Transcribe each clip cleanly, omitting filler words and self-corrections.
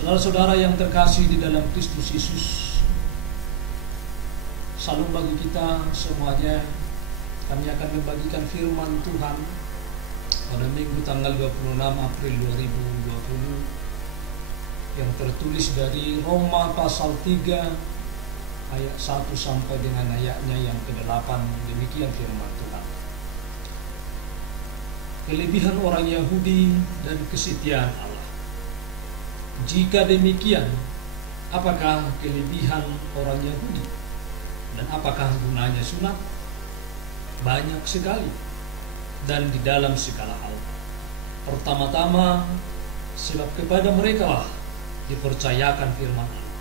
Saudara-saudara yang terkasih di dalam Kristus Yesus, salam bagi kita semuanya. Kami akan membagikan firman Tuhan pada Minggu tanggal 26 April 2020 yang tertulis dari Roma pasal 3 ayat 1 sampai dengan ayatnya yang ke-8. Demikian firman Tuhan. Kelebihan orang Yahudi dan kesetiaan Allah. Jika demikian, apakah kelebihan orang Yahudi dan apakah gunanya sunat? Banyak sekali dan di dalam segala hal. Pertama-tama, sebab kepada mereka lah dipercayakan firman Allah.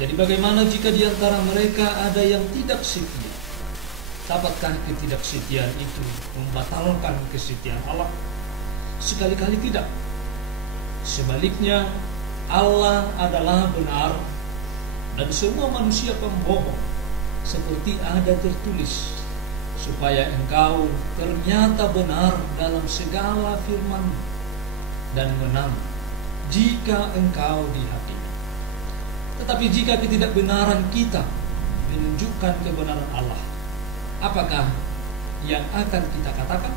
Jadi bagaimana jika di antara mereka ada yang tidak setia? Dapatkah ketidaksetiaan itu membatalkan kesetiaan Allah? Sekali-kali tidak. Sebaliknya, Allah adalah benar dan semua manusia pembohong, seperti ada tertulis, supaya engkau ternyata benar dalam segala firman dan menang jika engkau dihakimi. Tetapi jika ketidakbenaran kita menunjukkan kebenaran Allah, apakah yang akan kita katakan?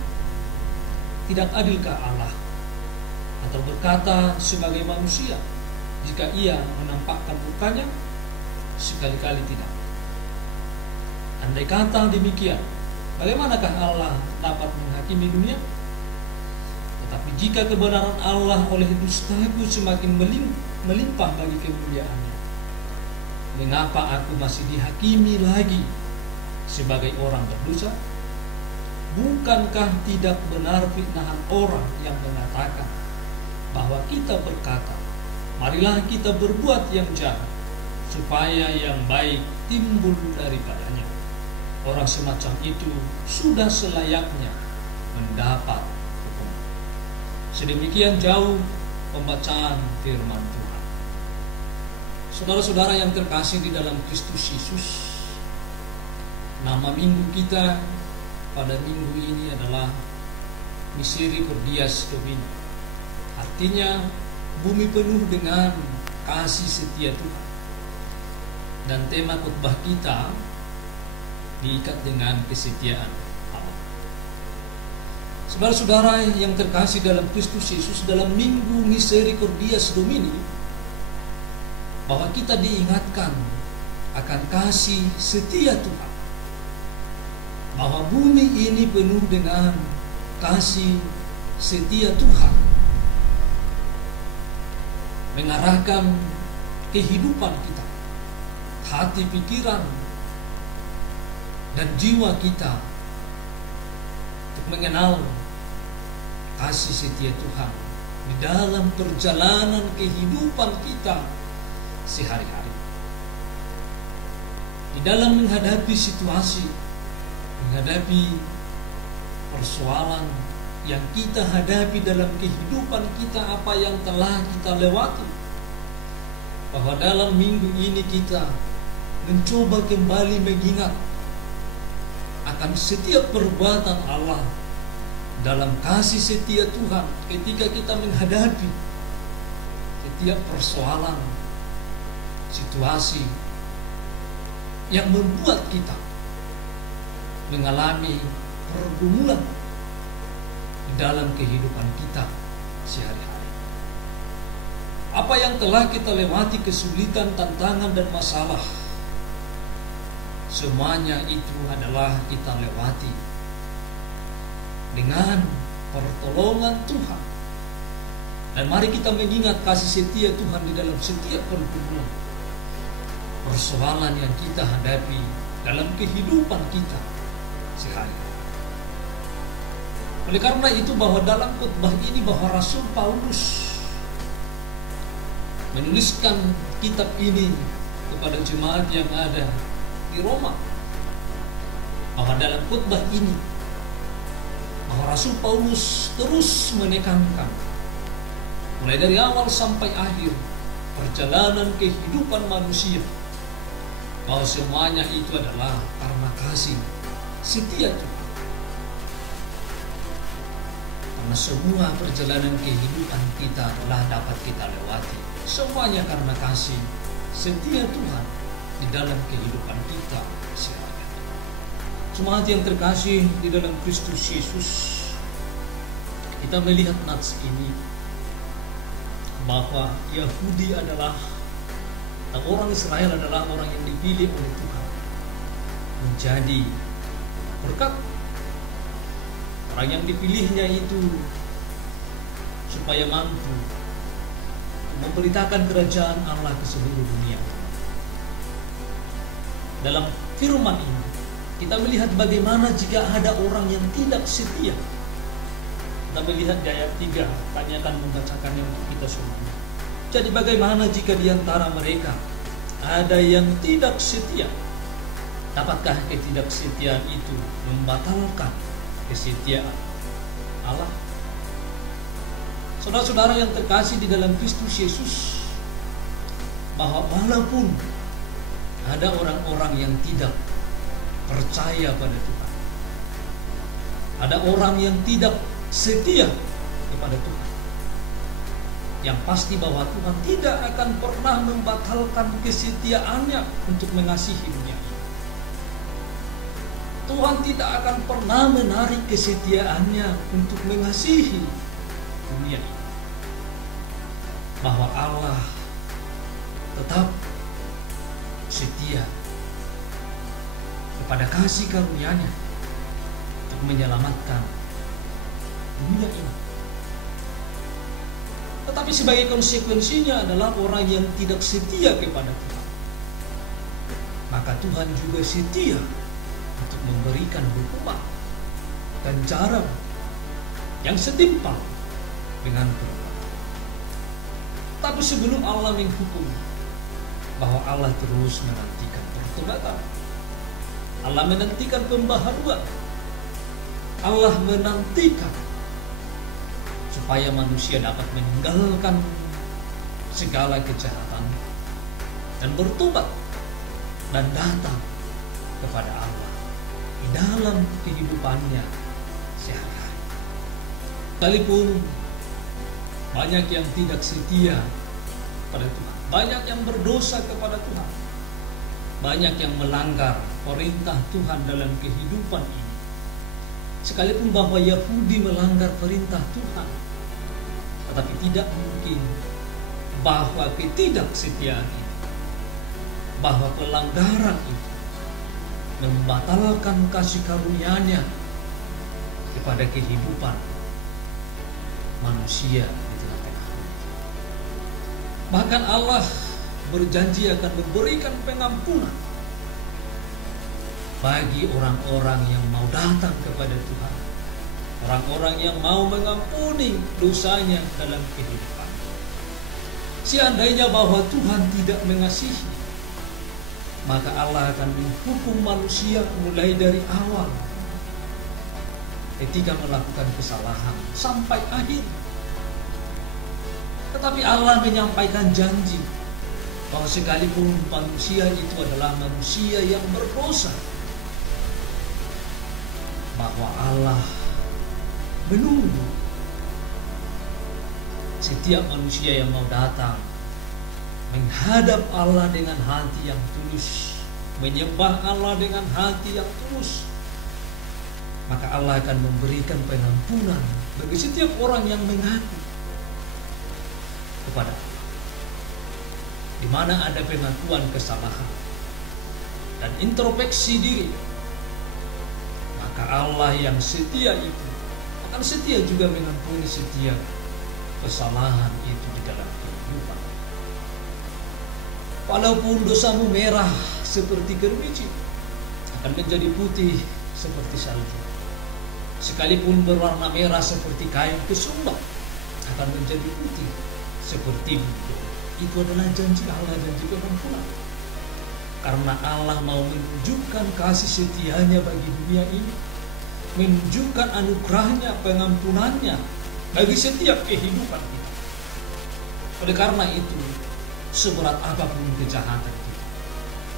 Tidak adilkah Allah atau berkata sebagai manusia jika ia menampakkan mukanya? Sekali-kali tidak. Andai kata demikian, bagaimanakah Allah dapat menghakimi dunia? Tetapi jika kebenaran Allah oleh dustaku semakin melimpah bagi kemuliaannya, mengapa aku masih dihakimi lagi sebagai orang berdosa? Bukankah tidak benar fitnahan orang yang mengatakan bahwa kita berkata, marilah kita berbuat yang jahat, supaya yang baik timbul daripadanya. Orang semacam itu sudah selayaknya mendapat hukuman. Sedemikian jauh pembacaan firman Tuhan. Saudara-saudara yang terkasih di dalam Kristus Yesus, nama minggu kita pada minggu ini adalah Misericordias Domini. Artinya bumi penuh dengan kasih setia Tuhan. Dan tema khotbah kita diikat dengan kesetiaan Allah. Saudara-saudara yang terkasih dalam Kristus Yesus, dalam minggu Misericordias Domini, bahwa kita diingatkan akan kasih setia Tuhan, bahwa bumi ini penuh dengan kasih setia Tuhan, mengarahkan kehidupan kita, hati, pikiran, dan jiwa kita untuk mengenal kasih setia Tuhan di dalam perjalanan kehidupan kita sehari-hari. Di dalam menghadapi situasi, menghadapi persoalan yang kita hadapi dalam kehidupan kita, apa yang telah kita lewati, bahwa dalam minggu ini kita mencoba kembali mengingat akan setiap perbuatan Allah dalam kasih setia Tuhan ketika kita menghadapi setiap persoalan, situasi yang membuat kita mengalami pergumulan dalam kehidupan kita sehari-hari. Apa yang telah kita lewati, kesulitan, tantangan, dan masalah, semuanya itu adalah kita lewati dengan pertolongan Tuhan. Dan mari kita mengingat kasih setia Tuhan di dalam setiap pergumulan, persoalan yang kita hadapi dalam kehidupan kita sehari-hari. Oleh karena itu, bahwa dalam khotbah ini, bahwa Rasul Paulus menuliskan kitab ini kepada jemaat yang ada di Roma, bahwa dalam khotbah ini, bahwa Rasul Paulus terus menekankan mulai dari awal sampai akhir perjalanan kehidupan manusia, bahwa semuanya itu adalah karena kasih setia Tuhan. Karena semua perjalanan kehidupan kita telah dapat kita lewati Semuanya karena kasih setia Tuhan di dalam kehidupan kita sehari-hari. Jemaat yang terkasih di dalam Kristus Yesus, kita melihat nats ini bahwa Yahudi adalah, dan orang Israel adalah orang yang dipilih oleh Tuhan menjadi berkat. Orang yang dipilihnya itu supaya mampu memberitakan kerajaan Allah ke seluruh dunia. Dalam firman ini kita melihat bagaimana jika ada orang yang tidak setia. Kita melihat di ayat 3, kami akan membacakannya untuk kita semua. Jadi bagaimana jika di antara mereka ada yang tidak setia? Dapatkah ketidaksetiaan itu membatalkan kesetiaan Allah? Saudara-saudara yang terkasih di dalam Kristus Yesus, bahwa walaupun ada orang-orang yang tidak percaya pada Tuhan, ada orang yang tidak setia kepada Tuhan, yang pasti bahwa Tuhan tidak akan pernah membatalkan kesetiaannya untuk mengasihi dunia ini. Tuhan tidak akan pernah menarik kesetiaannya untuk mengasihi dunia ini. Bahwa Allah tetap setia kepada kasih karunia-Nya untuk menyelamatkan dunia ini. Tetapi sebagai konsekuensinya adalah orang yang tidak setia kepada Tuhan, maka Tuhan juga setia untuk memberikan hukuman dan cara yang setimpal dengan perbuatan. Tapi sebelum Allah menghukum, bahwa Allah terus menantikan pertobatan, Allah menantikan pembaharuan, Allah menantikan supaya manusia dapat meninggalkan segala kejahatan dan bertobat dan datang kepada Allah di dalam kehidupannya sehari-hari. Sekalipun banyak yang tidak setia pada Tuhan, banyak yang berdosa kepada Tuhan, banyak yang melanggar perintah Tuhan dalam kehidupan ini. Sekalipun bahwa Yahudi melanggar perintah Tuhan, tetapi tidak mungkin bahwa ketidaksetiaan ini, bahwa pelanggaran itu membatalkan kasih karunia-Nya kepada kehidupan manusia di tengah-tengah dunia. Bahkan Allah berjanji akan memberikan pengampunan bagi orang-orang yang mau datang kepada Tuhan, orang-orang yang mau mengampuni dosanya dalam kehidupan. Seandainya bahwa Tuhan tidak mengasihi, maka Allah akan menghukum manusia mulai dari awal ketika melakukan kesalahan sampai akhir. Tetapi Allah menyampaikan janji bahwa sekalipun manusia itu adalah manusia yang berdosa, bahwa Allah menunggu setiap manusia yang mau datang menghadap Allah dengan hati yang tulus, menyembah Allah dengan hati yang tulus. Maka Allah akan memberikan pengampunan bagi setiap orang yang mengaku kepada Allah. Di mana ada pengakuan kesalahan dan introspeksi diri, maka Allah yang setia itu akan setia juga mengampuni setiap kesalahan itu di dalam kehidupan. Walaupun dosamu merah seperti germiji, akan menjadi putih seperti salju. Sekalipun berwarna merah seperti kain kesumba, akan menjadi putih seperti biru. Itu adalah janji Allah, janji pengampunan. Karena Allah mau menunjukkan kasih setianya bagi dunia ini, menunjukkan anugerahnya, pengampunannya bagi setiap kehidupan kita. Oleh karena itu, seberat apapun kejahatan kita,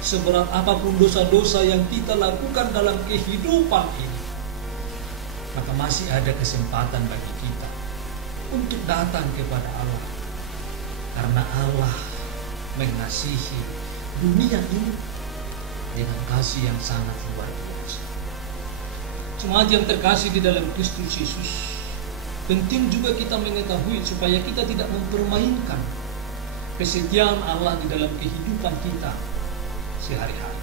seberat apapun dosa-dosa yang kita lakukan dalam kehidupan ini, maka masih ada kesempatan bagi kita untuk datang kepada Allah Karena Allah mengasihi dunia ini dengan kasih yang sangat luar biasa. Jemaat yang terkasih di dalam Kristus Yesus, penting juga kita mengetahui supaya kita tidak mempermainkan kesetiaan Allah di dalam kehidupan kita sehari-hari.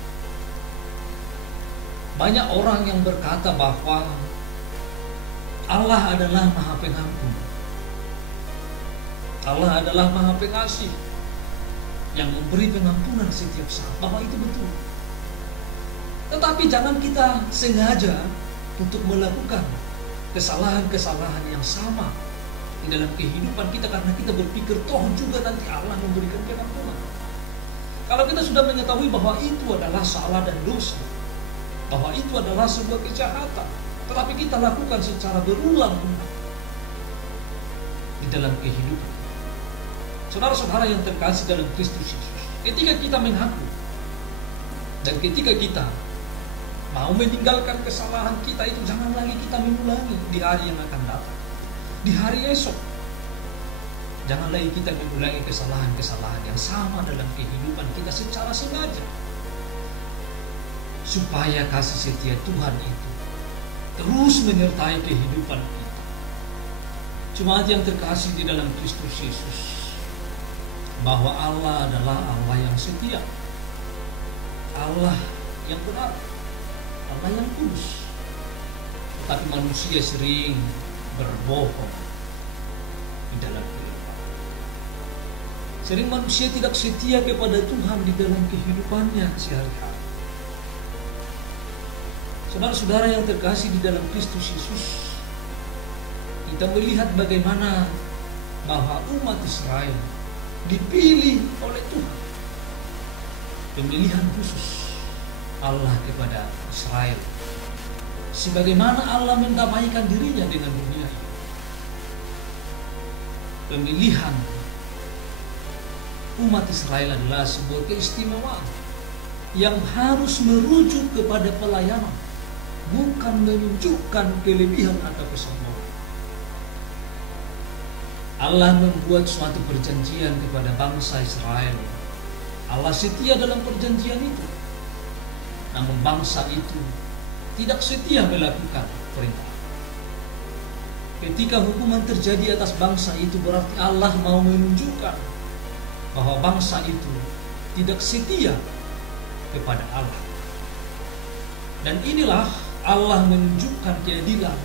Banyak orang yang berkata bahwa Allah adalah Maha Pengampun, Allah adalah Maha Pengasih yang memberi pengampunan setiap saat, bahwa itu betul. Tetapi jangan kita sengaja untuk melakukan kesalahan-kesalahan yang sama di dalam kehidupan kita karena kita berpikir toh juga nanti Allah memberikan pengampunan. Kalau kita sudah mengetahui bahwa itu adalah salah dan dosa, bahwa itu adalah sebuah kejahatan, tetapi kita lakukan secara berulang-ulang di dalam kehidupan. Saudara-saudara yang terkasih dalam Kristus Yesus, ketika kita mengaku dan ketika kita mau meninggalkan kesalahan kita itu, jangan lagi kita mengulangi di hari yang akan datang, di hari esok. Jangan lagi kita mengulangi kesalahan-kesalahan yang sama dalam kehidupan kita secara sengaja, supaya kasih setia Tuhan itu terus menyertai kehidupan kita. Jemaat yang terkasih di dalam Kristus Yesus, bahwa Allah adalah Allah yang setia, Allah yang benar, Allah yang kudus. Tetapi manusia sering berbohong di dalam kehidupan. Sering manusia tidak setia kepada Tuhan di dalam kehidupannya sehari-hari. Saudara-saudara yang terkasih di dalam Kristus Yesus, kita melihat bagaimana bahwa umat Israel dipilih oleh Tuhan. Pemilihan khusus Allah kepada Israel, sebagaimana Allah mendamaikan dirinya dengan dunia ini. Pemilihan umat Israel adalah sebuah keistimewaan yang harus merujuk kepada pelayanan, bukan menunjukkan kelebihan atau kesombongan. Allah membuat suatu perjanjian kepada bangsa Israel. Allah setia dalam perjanjian itu. Namun bangsa itu tidak setia melakukan perintah. Ketika hukuman terjadi atas bangsa itu, berarti Allah mau menunjukkan bahwa bangsa itu tidak setia kepada Allah. Dan inilah Allah menunjukkan keadilan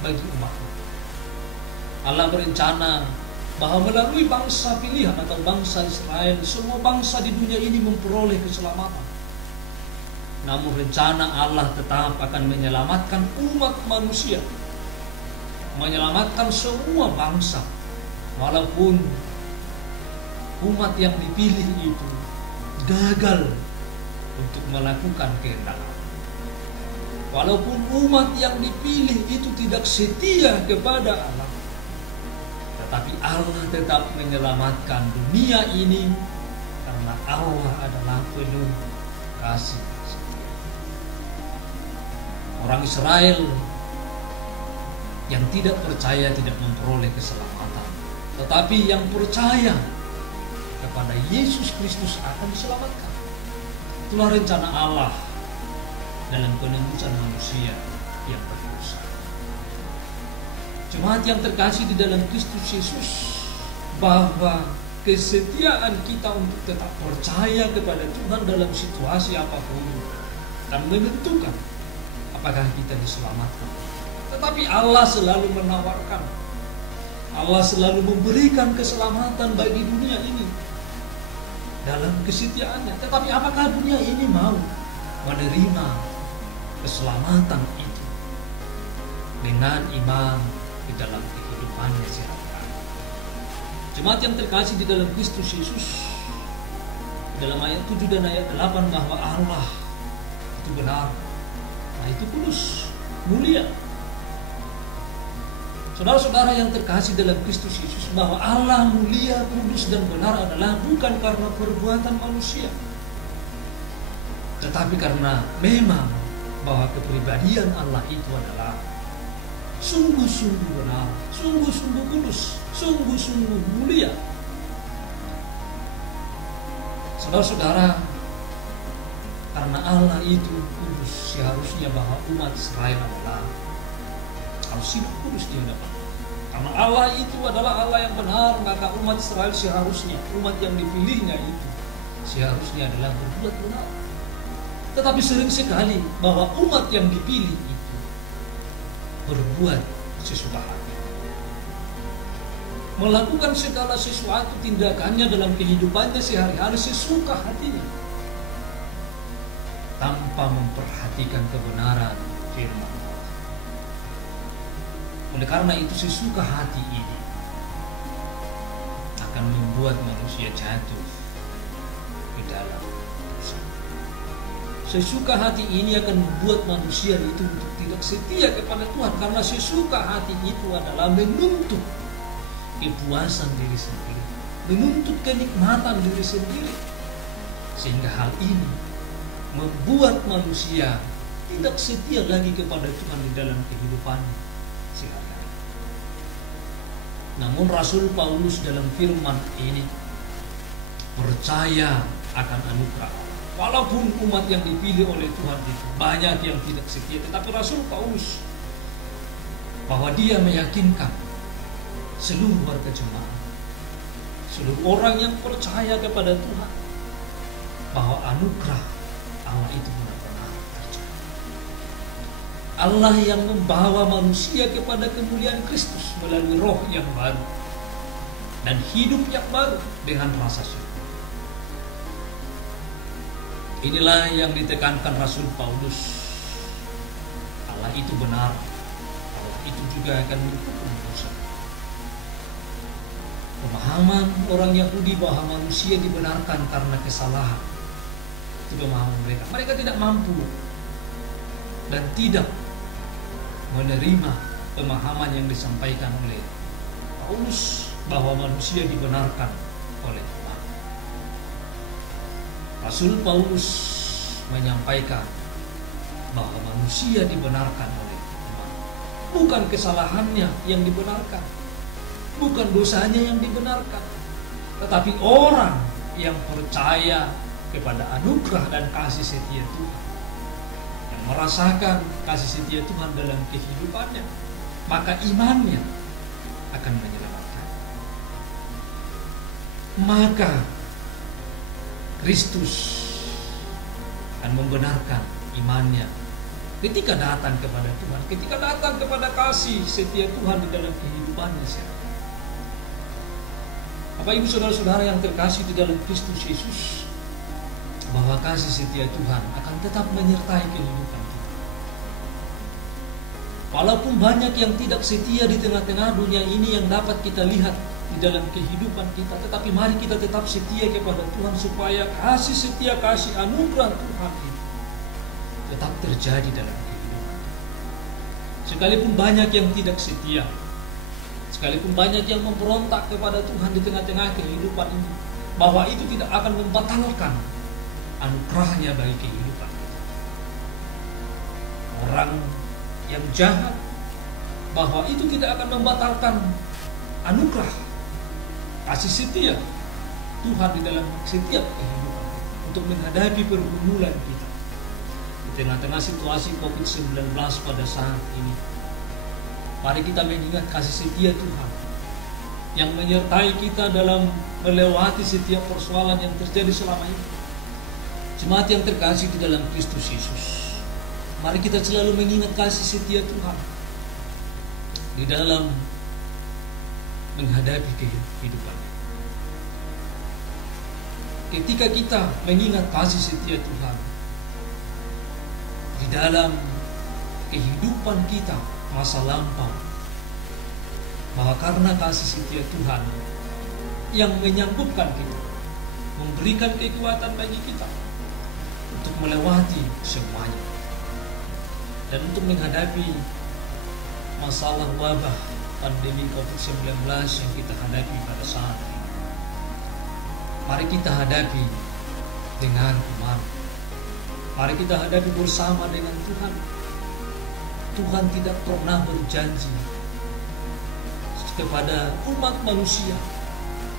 bagi umat. Allah berencana bahwa melalui bangsa pilihan atau bangsa Israel, semua bangsa di dunia ini memperoleh keselamatan. Namun rencana Allah tetap akan menyelamatkan umat manusia, menyelamatkan semua bangsa, walaupun umat yang dipilih itu gagal untuk melakukan kehendak Allah. Walaupun umat yang dipilih itu tidak setia kepada Allah, tetapi Allah tetap menyelamatkan dunia ini karena Allah adalah penuh kasih setia. Orang Israel yang tidak percaya tidak memperoleh keselamatan, tetapi yang percaya kepada Yesus Kristus akan diselamatkan. Itulah rencana Allah dalam penebusan manusia yang berdosa. Jemaat yang terkasih di dalam Kristus Yesus, bahwa kesetiaan kita untuk tetap percaya kepada Tuhan dalam situasi apapun dan menentukan apakah kita diselamatkan. Tetapi Allah selalu menawarkan, Allah selalu memberikan keselamatan bagi dunia ini dalam kesetiaannya. Tetapi apakah dunia ini mau menerima keselamatan itu dengan iman di dalam kehidupannya sehari-hari? Jemaat yang terkasih di dalam Kristus Yesus, dalam ayat 7 dan ayat 8, bahwa Allah itu benar, Allah itu kudus, mulia. Saudara-saudara yang terkasih dalam Kristus Yesus, bahwa Allah mulia, kudus dan benar adalah bukan karena perbuatan manusia, tetapi karena memang bahwa kepribadian Allah itu adalah sungguh-sungguh benar, sungguh-sungguh kudus, sungguh-sungguh mulia. Saudara-saudara, karena Allah itu kudus, seharusnya bahwa umat Israel adalah harus hidup kudus di hadapan. Karena Allah itu adalah Allah yang benar, maka umat Israel seharusnya, umat yang dipilihnya itu seharusnya adalah berbuat benar. Tetapi sering sekali bahwa umat yang dipilih itu berbuat sesuka hati, melakukan segala sesuatu tindakannya dalam kehidupannya sehari-hari sesuka hatinya, tanpa memperhatikan kebenaran firman Allah. Oleh karena itu sesuka hati ini akan membuat manusia jatuh ke dalam dosa. Sesuka hati ini akan membuat manusia itu untuk tidak setia kepada Tuhan, karena sesuka hati itu adalah menuntut kepuasan diri sendiri, menuntut kenikmatan diri sendiri, sehingga hal ini membuat manusia tidak setia lagi kepada Tuhan di dalam kehidupannya sehari-hari. Namun Rasul Paulus dalam firman ini percaya akan anugerah Allah. Walaupun umat yang dipilih oleh Tuhan itu banyak yang tidak setia, tetapi Rasul Paulus bahwa dia meyakinkan seluruh warga jemaat, seluruh orang yang percaya kepada Tuhan, bahwa anugerah Allah itu benar-benar terjadi. Allah yang membawa manusia kepada kemuliaan Kristus melalui roh yang baru dan hidup yang baru dengan rasa syukur. Inilah yang ditekankan Rasul Paulus. Allah itu benar, Allah itu juga akan menghukum dosa. Pemahaman orang Yahudi bahwa manusia dibenarkan karena kesalahan, itu pemahaman mereka. Mereka tidak mampu dan tidak menerima pemahaman yang disampaikan oleh Paulus bahwa manusia dibenarkan oleh Tuhan. Rasul Paulus menyampaikan bahwa manusia dibenarkan oleh Tuhan. Bukan kesalahannya yang dibenarkan, bukan dosanya yang dibenarkan, tetapi orang yang percaya kepada anugerah dan kasih setia Tuhan, yang merasakan kasih setia Tuhan dalam kehidupannya, maka imannya akan menyelamatkan. Maka Kristus akan membenarkan imannya ketika datang kepada Tuhan, ketika datang kepada kasih setia Tuhan di dalam kehidupannya. Bapak ibu saudara-saudara yang terkasih di dalam Kristus Yesus, bahwa kasih setia Tuhan akan tetap menyertai kehidupan kita. Walaupun banyak yang tidak setia di tengah-tengah dunia ini yang dapat kita lihat di dalam kehidupan kita, tetapi mari kita tetap setia kepada Tuhan supaya kasih setia, kasih anugerah Tuhan itu tetap terjadi dalam kehidupan. Sekalipun banyak yang tidak setia, sekalipun banyak yang memberontak kepada Tuhan di tengah-tengah kehidupan ini, bahwa itu tidak akan membatalkan anugerahnya bagi kehidupan kita. Orang yang jahat, bahwa itu tidak akan membatalkan anugerah kasih setia Tuhan di dalam setiap kehidupan untuk menghadapi pergumulan kita di tengah-tengah situasi COVID-19 pada saat ini. Mari kita mengingat kasih setia Tuhan yang menyertai kita dalam melewati setiap persoalan yang terjadi selama ini. Jemaat yang terkasih di dalam Kristus Yesus, mari kita selalu mengingat kasih setia Tuhan di dalam menghadapi kehidupan. Ketika kita mengingat kasih setia Tuhan di dalam kehidupan kita masa lampau, bahwa karena kasih setia Tuhan yang menyanggup,kan kita, memberikan kekuatan bagi kita untuk melewati semuanya dan untuk menghadapi masalah wabah pandemi COVID-19 yang kita hadapi pada saat ini. Mari kita hadapi dengan iman. Mari kita hadapi bersama dengan Tuhan. Tuhan tidak pernah berjanji kepada umat manusia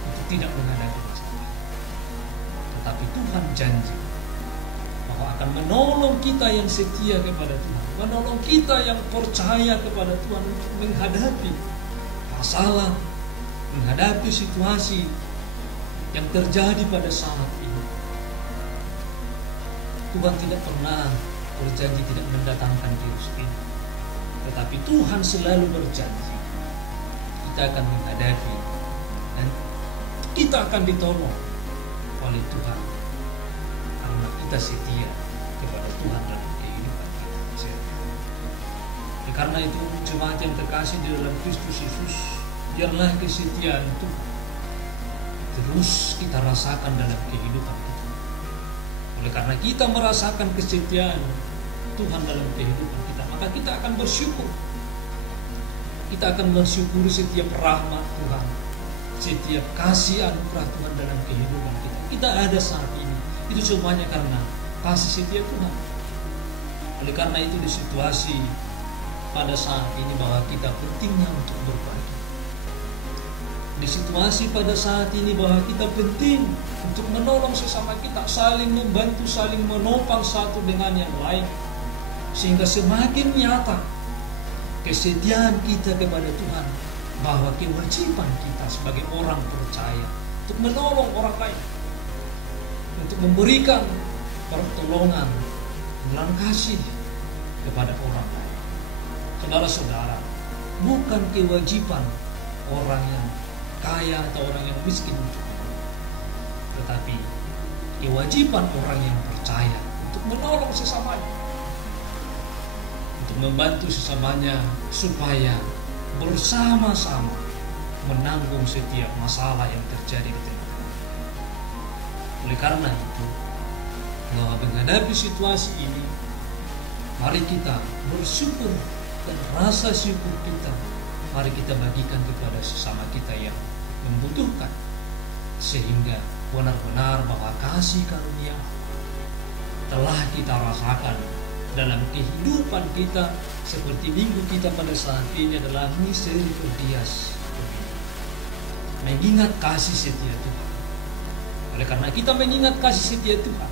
untuk tidak menghadapi masalah. Tetapi Tetapi Tuhan janji bahwa akan menolong kita yang setia kepada Tuhan, menolong kita yang percaya kepada Tuhan untuk menghadapi masalah, menghadapi situasi yang terjadi pada saat ini. Tuhan tidak pernah berjanji tidak mendatangkan virus ini, tetapi Tuhan selalu berjanji kita akan menghadapi dan kita akan ditolong oleh Tuhan karena kita setia kepada Tuhan dalam kehidupan kita. Karena itu jemaat yang terkasih di dalam Kristus Yesus, biarlah kesetiaan Tuhan terus kita rasakan dalam kehidupan kita. Oleh karena kita merasakan kesetiaan Tuhan dalam kehidupan kita, maka kita akan bersyukur. Kita akan mensyukuri setiap rahmat Tuhan, setiap kasih anugerah Tuhan dalam kehidupan kita. Kita ada saat ini, itu semuanya karena kasih setia Tuhan. Oleh karena itu di situasi pada saat ini bahwa kita pentingnya untuk berbagi. Di situasi pada saat ini bahwa kita penting untuk menolong sesama kita, saling membantu, saling menopang satu dengan yang lain, sehingga semakin nyata kesetiaan kita kepada Tuhan, bahwa kewajiban kita sebagai orang percaya untuk menolong orang lain, untuk memberikan pertolongan dan kasih kepada orang lain. Saudara-saudara, bukan kewajiban orang yang kaya atau orang yang miskin untuk menolong, tetapi kewajiban orang yang percaya untuk menolong sesamanya, untuk membantu sesamanya supaya bersama-sama menanggung setiap masalah yang terjadi di tengah-tengah. Oleh karena itu, bahwa menghadapi situasi ini, mari kita bersyukur dan rasa syukur kita mari kita bagikan kepada sesama kita yang membutuhkan, sehingga benar-benar bahwa kasih karunia telah kita rasakan dalam kehidupan kita, seperti minggu kita pada saat ini adalah misericordias, mengingat kasih setia Tuhan. Oleh karena kita mengingat kasih setia Tuhan,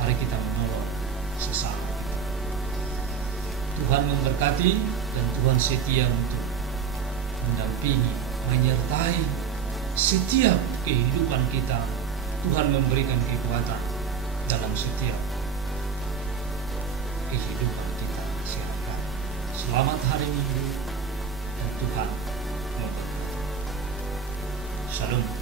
mari kita menolong sesama. Tuhan memberkati dan Tuhan setia untuk mendampingi, menyertai setiap kehidupan kita. Tuhan memberikan kekuatan dalam setiap kehidupan kita. Selamat hari Minggu dan Tuhan memberkati. Shalom.